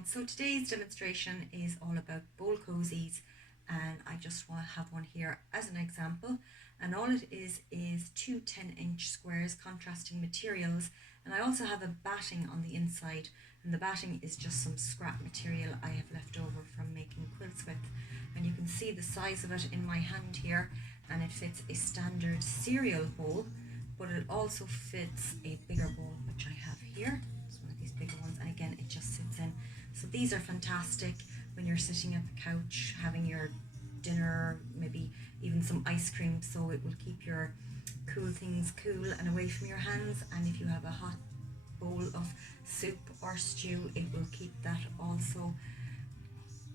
everyone. So today's demonstration is all about bowl cozies, and I just want to have one here as an example. And all it is two 10-inch squares, contrasting materials, and I also have a batting on the inside, and the batting is just some scrap material I have left over from making quilts with. And you can see the size of it in my hand here, and it fits a standard cereal bowl, but it also fits a bigger bowl, which I have here. It's one of these bigger ones, and again it just sits in. So these are fantastic when you're sitting at the couch having your dinner, maybe even some ice cream, so it will keep your cool things cool and away from your hands. And if you have a hot bowl of soup or stew, it will keep that also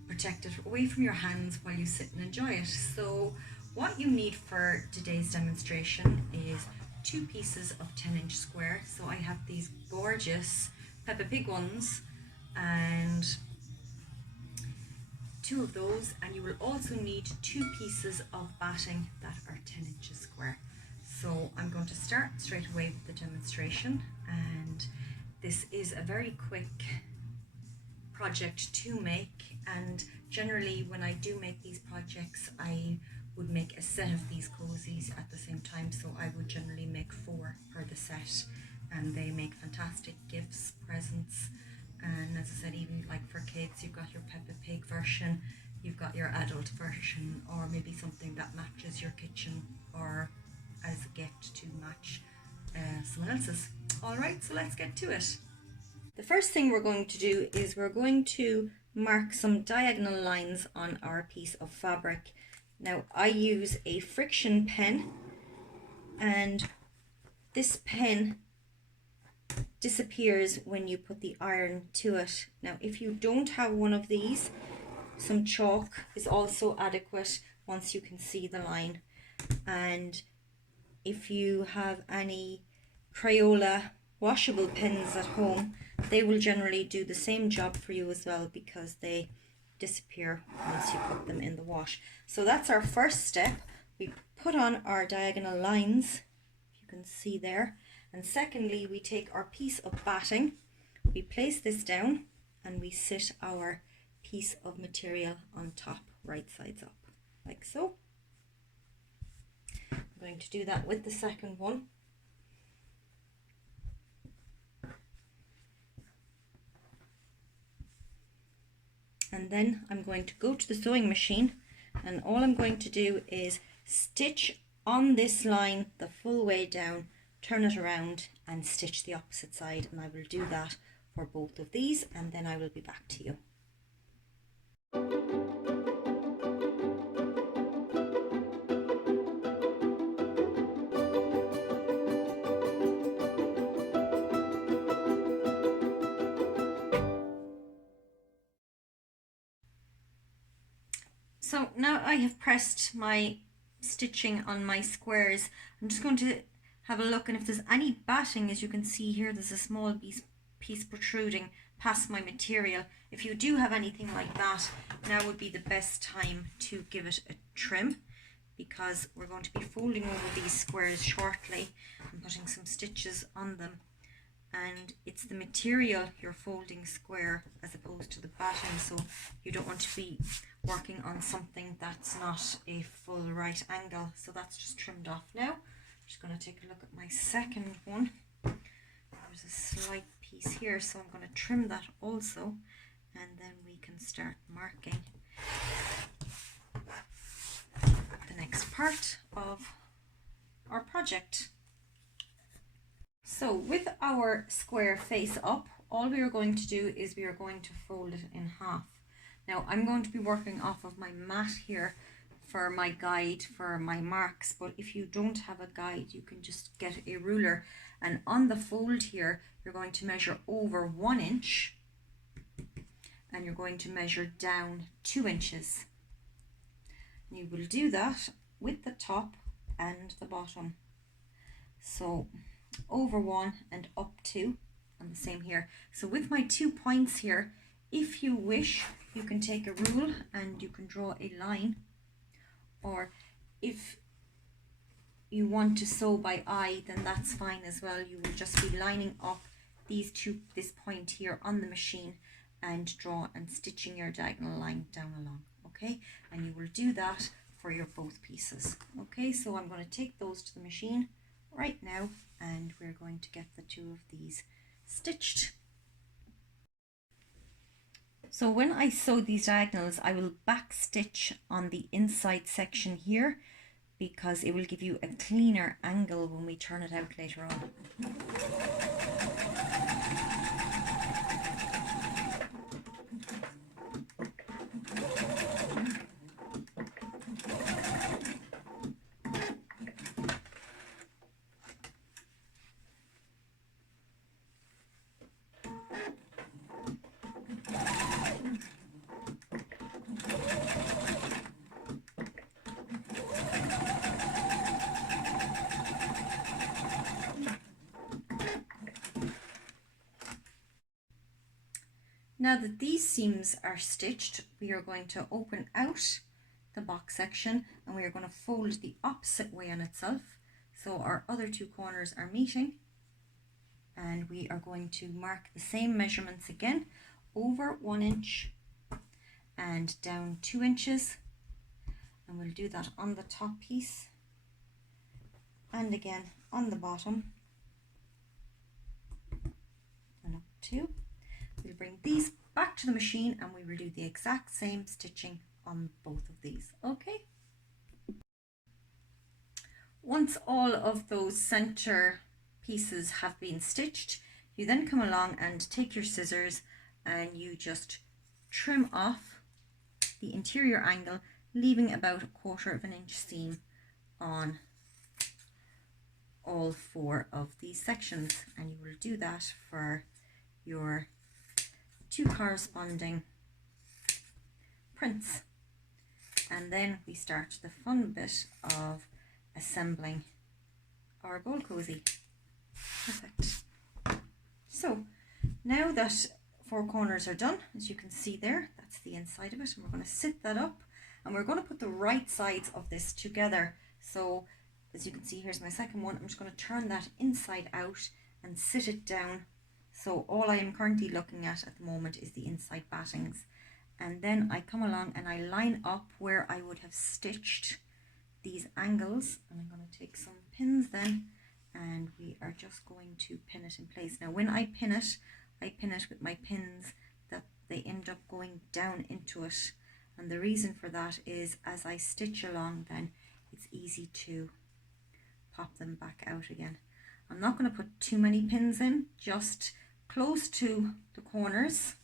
protected away from your hands while you sit and enjoy it. So what you need for today's demonstration is two pieces of 10-inch square. So I have these gorgeous Peppa Pig ones and two of those, and you will also need two pieces of batting that are 10 inches square. So I'm going to start straight away with the demonstration, and this is a very quick project to make, and generally when I do make these projects I would make a set of these cozies at the same time, so I would generally make 4 per the set, and they make fantastic gifts, presents. And as I said, even like for kids, you've got your Peppa Pig version, you've got your adult version, or maybe something that matches your kitchen, or as a gift to match someone else's. Alright, so let's get to it. The first thing we're going to do is we're going to mark some diagonal lines on our piece of fabric. Now I use a friction pen, and this pen disappears when you put the iron to it. Now if you don't have one of these, some chalk is also adequate once you can see the line. And if you have any Crayola washable pens at home, they will generally do the same job for you as well, because they disappear once you put them in the wash. So that's our first step. We put on our diagonal lines, if you can see there. And secondly, we take our piece of batting, we place this down, and we sit our piece of material on top, right sides up, like so. I'm going to do that with the second one. And then I'm going to go to the sewing machine, and all I'm going to do is stitch on this line the full way down, turn it around and stitch the opposite side, and I will do that for both of these, and then I will be back to you. So now I have pressed my stitching on my squares. I'm just going to have a look, and if there's any batting, as you can see here, there's a small piece protruding past my material. If you do have anything like that, now would be the best time to give it a trim, because we're going to be folding over these squares shortly and putting some stitches on them. And it's the material you're folding square as opposed to the batting, so you don't want to be working on something that's not a full right angle. So that's just trimmed off now. I'm just going to take a look at my second one. There's a slight piece here, so I'm going to trim that also, and then we can start marking the next part of our project. So with our square face up, all we are going to do is we are going to fold it in half. Now I'm going to be working off of my mat here for my guide for my marks, but if you don't have a guide, you can just get a ruler, and on the fold here you're going to measure over 1 inch, and you're going to measure down 2 inches. And you will do that with the top and the bottom. So over 1 and up 2, and the same here. So with my 2 points here, if you wish, you can take a rule and you can draw a line, or if you want to sew by eye, then that's fine as well. You will just be lining up this point here on the machine, and draw and stitching your diagonal line down along. Okay, and you will do that for your both pieces. Okay, so I'm going to take those to the machine right now, and we're going to get the two of these stitched. So when I sew these diagonals, I will back stitch on the inside section here, because it will give you a cleaner angle when we turn it out later on. Now that these seams are stitched, we are going to open out the box section and we are going to fold the opposite way on itself. So our other two corners are meeting, and we are going to mark the same measurements again, over 1 inch and down 2 inches. And we'll do that on the top piece and again on the bottom and up 2. We'll bring these back to the machine and we will do the exact same stitching on both of these. Okay. Once all of those center pieces have been stitched, you then come along and take your scissors and you just trim off the interior angle, leaving about 1/4 inch seam on all 4 of these sections, and you will do that for your 2 corresponding prints. And then we start the fun bit of assembling our bowl cozy. Perfect. So now that 4 corners are done, as you can see there, that's the inside of it, and we're going to sit that up and we're going to put the right sides of this together. So as you can see, here's my second one. I'm just going to turn that inside out and sit it down. So all I am currently looking at the moment is the inside battings. And then I come along and I line up where I would have stitched these angles. And I'm going to take some pins then, and we are just going to pin it in place. Now when I pin it with my pins that they end up going down into it. And the reason for that is as I stitch along, then it's easy to pop them back out again. I'm not going to put too many pins in, just close to the corners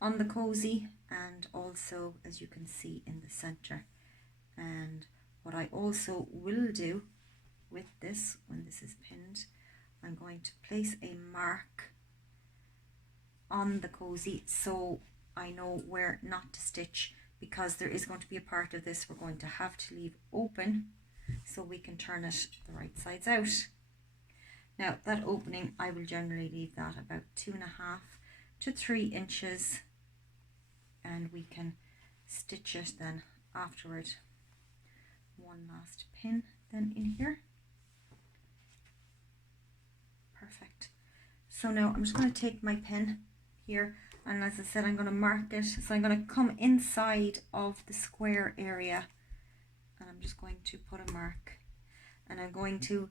on the cozy, and also as you can see in the center. And what I also will do with this, when this is pinned, I'm going to place a mark on the cozy so I know where not to stitch, because there is going to be a part of this we're going to have to leave open so we can turn it the right sides out. Now that opening, I will generally leave that about 2.5 to 3 inches, and we can stitch it then afterward. One last pin then in here. Perfect. So now I'm just going to take my pin here, and as I said, I'm going to mark it. So I'm going to come inside of the square area and I'm just going to put a mark, and I'm going to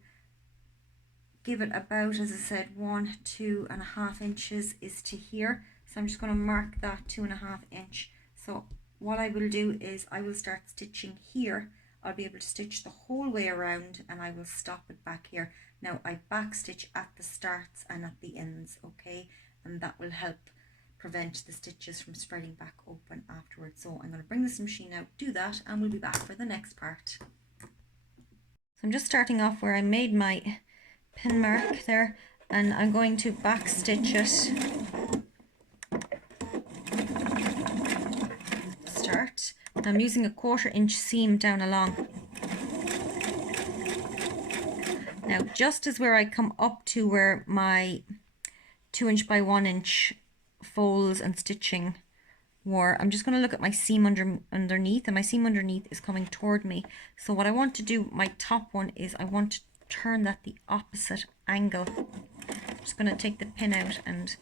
give it about, as I said, 1 to 2.5 inches is to here. So I'm just going to mark that 2.5 inch. So what I will do is I will start stitching here. I'll be able to stitch the whole way around and I will stop it back here. Now I back stitch at the starts and at the ends, okay, and that will help prevent the stitches from spreading back open afterwards. So I'm going to bring this machine out, do that, and we'll be back for the next part. So I'm just starting off where I made my pin mark there, and I'm going to back stitch it. Start. I'm using a 1/4 inch seam down along. Now just as where I come up to where my 2 inch by 1 inch folds and stitching were, I'm just going to look at my seam underneath, and my seam underneath is coming toward me. So what I want to do, my top one, is I want to turn that the opposite angle. I'm just going to take the pin out and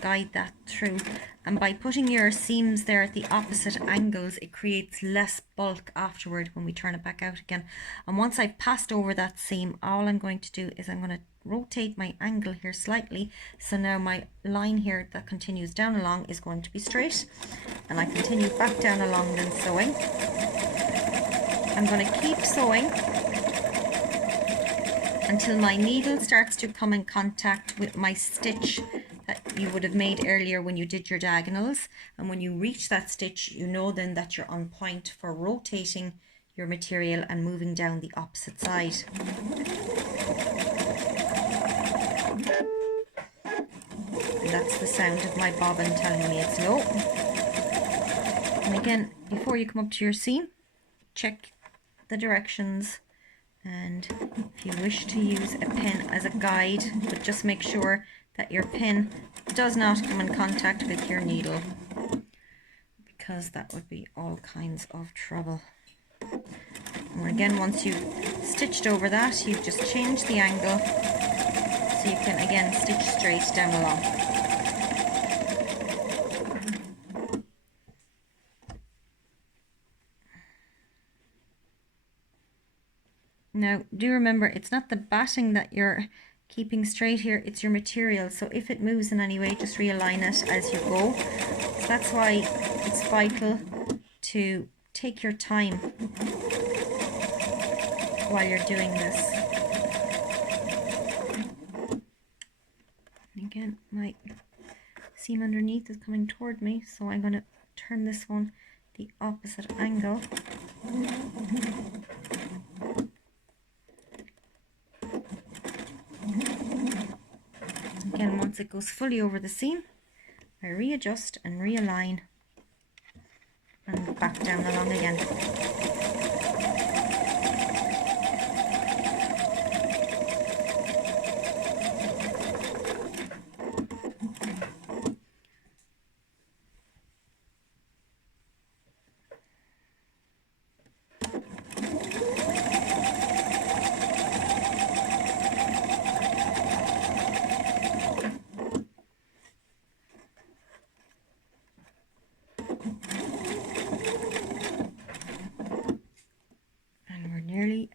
guide that through, and by putting your seams there at the opposite angles, it creates less bulk afterward when we turn it back out again. And once I've passed over that seam, all I'm going to do is I'm going to rotate my angle here slightly, so now my line here that continues down along is going to be straight, and I continue back down along then sewing. I'm going to keep sewing until my needle starts to come in contact with my stitch that you would have made earlier when you did your diagonals. And when you reach that stitch, you know then that you're on point for rotating your material and moving down the opposite side. And that's the sound of my bobbin telling me it's low. And again, before you come up to your seam, check the directions, and if you wish to use a pin as a guide, but just make sure that your pin does not come in contact with your needle, because that would be all kinds of trouble. And again, once you've stitched over that, you just change the angle so you can again stitch straight down along. Now, do remember, it's not the batting that you're keeping straight here, it's your material. So if it moves in any way, just realign it as you go. So that's why it's vital to take your time while you're doing this. And again, my seam underneath is coming toward me, so I'm going to turn this one the opposite angle. Again, once it goes fully over the seam, I readjust and realign and back down along again.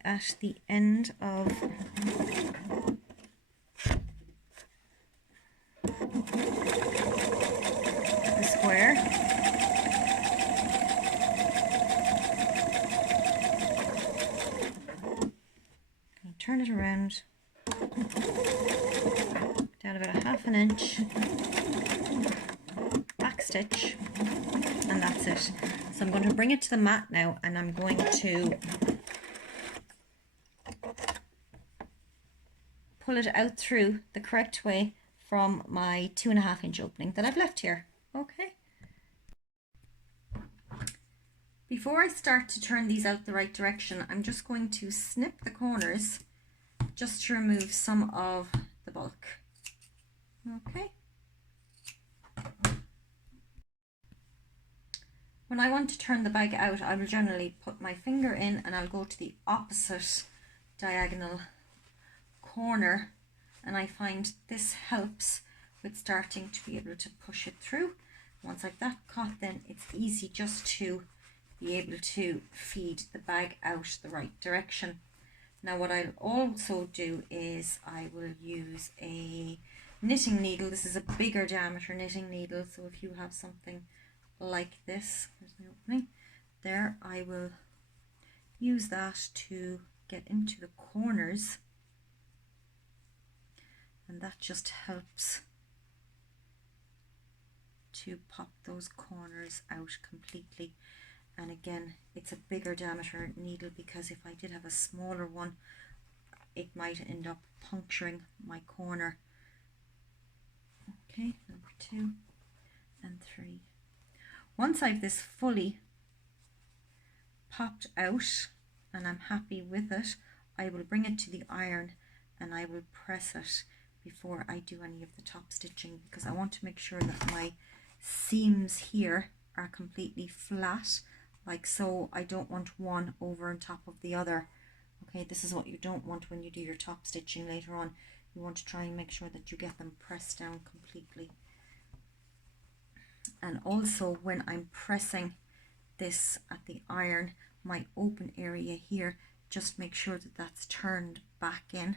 At the end of the square. I'll turn it around down about a ½ inch, back stitch, and that's it. So I'm going to bring it to the mat now, and I'm going to pull it out through the correct way from my 2½ inch opening that I've left here. Okay. Before I start to turn these out the right direction, I'm just going to snip the corners just to remove some of the bulk. Okay. When I want to turn the bag out, I will generally put my finger in and I'll go to the opposite diagonal corner, and I find this helps with starting to be able to push it through. Once I've that caught, then it's easy just to be able to feed the bag out the right direction. Now what I'll also do is I will use a knitting needle. This is a bigger diameter knitting needle, so if you have something like this, there's my opening there, I will use that to get into the corners. And that just helps to pop those corners out completely. And again, it's a bigger diameter needle, because if I did have a smaller one, it might end up puncturing my corner. Okay, number 2 and 3. Once I've this fully popped out and I'm happy with it, I will bring it to the iron and I will press it before I do any of the top stitching, because I want to make sure that my seams here are completely flat, like so. I don't want one over on top of the other. Okay, this is what you don't want when you do your top stitching later on. You want to try and make sure that you get them pressed down completely. And also when I'm pressing this at the iron, my open area here, just make sure that that's turned back in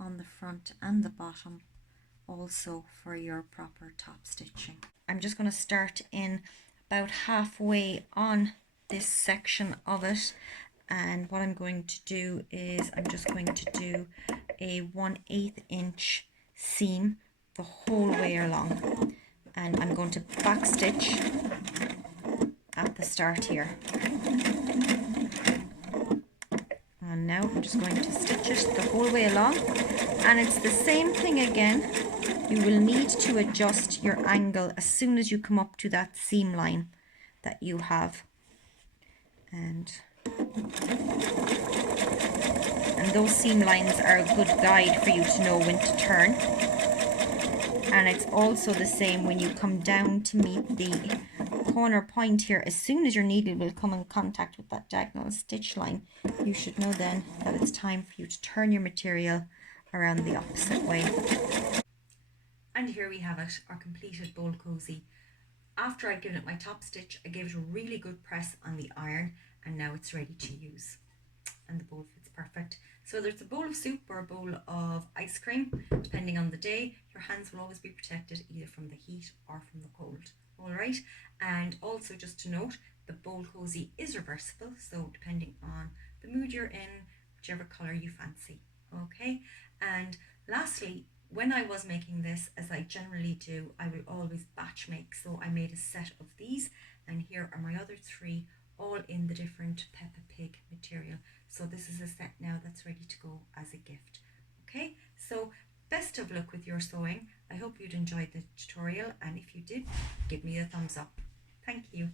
on the front and the bottom, also for your proper top stitching. I'm just going to start in about halfway on this section of it, and what I'm going to do is I'm just going to do a 1/8 inch seam the whole way along, and I'm going to back stitch at the start here. And now I'm just going to stitch it the whole way along, and it's the same thing again. You will need to adjust your angle as soon as you come up to that seam line that you have, and those seam lines are a good guide for you to know when to turn. And it's also the same when you come down to meet the corner point here. As soon as your needle will come in contact with that diagonal stitch line, you should know then that it's time for you to turn your material around the opposite way. And here we have it, our completed bowl cozy. After I'd given it my top stitch, I gave it a really good press on the iron, and now it's ready to use. And the bowl fits perfect. So whether it's a bowl of soup or a bowl of ice cream, depending on the day, your hands will always be protected either from the heat or from the cold. All right. And also just to note, the bowl cozy is reversible, so depending on the mood you're in, whichever color you fancy. Okay. And lastly, when I was making this, as I generally do, I will always batch make. So I made a set of these, and here are my other 3, all in the different Peppa Pig material. So this is a set now that's ready to go as a gift. Okay, so best of luck with your sewing. I hope you'd enjoyed the tutorial, and if you did, give me a thumbs up. Thank you.